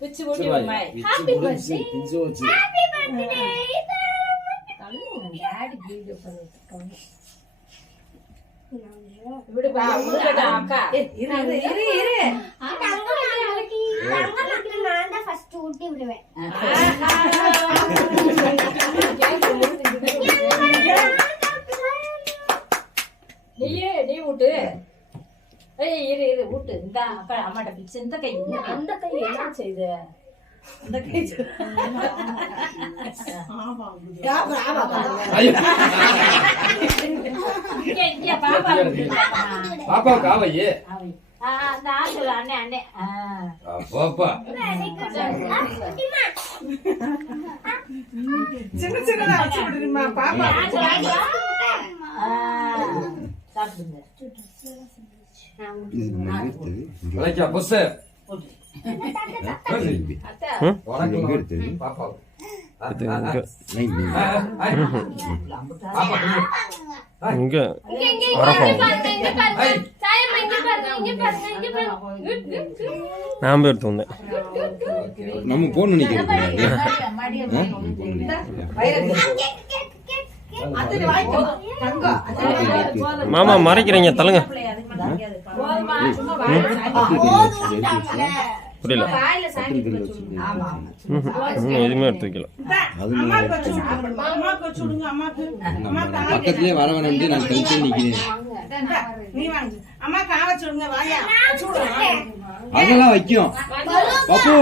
பிச்சு போட்டு விடுமா happy birthday happy birthday daddy video பண்ணிட்டு விடு பா முருகடா அக்கா இரு அங்க நான் தான் ஃபர்ஸ்ட் ஊட்டி விடுவேன் நீ ஊட்டு ஏய் இரு ஊட்டு இந்த அக்கா அம்மாட்ட பிச்சு இந்த கை அந்த கை என்ன செய்யுது அந்த கை பாப்பா காவையே அண்ணே அண்ணே பாப்பா சின்ன சின்னதா வச்சு விடுமா பாப்பா சாப்பிடுங்க அழைக்கா பொஸ்ஸு பாப்பா இங்க நான் போய் எடுத்து வந்தேன் நம்ம போன் நினைக்கிறோம் மாமா மறைக்கிறீங்க தள்ளுங்க புரியல எதுவுமே எடுத்து வைக்கல பக்கத்துலயே வர வேணும் நான் கழிச்சு நிக்கிறேன் அதெல்லாம் வைக்கும் பாப்போ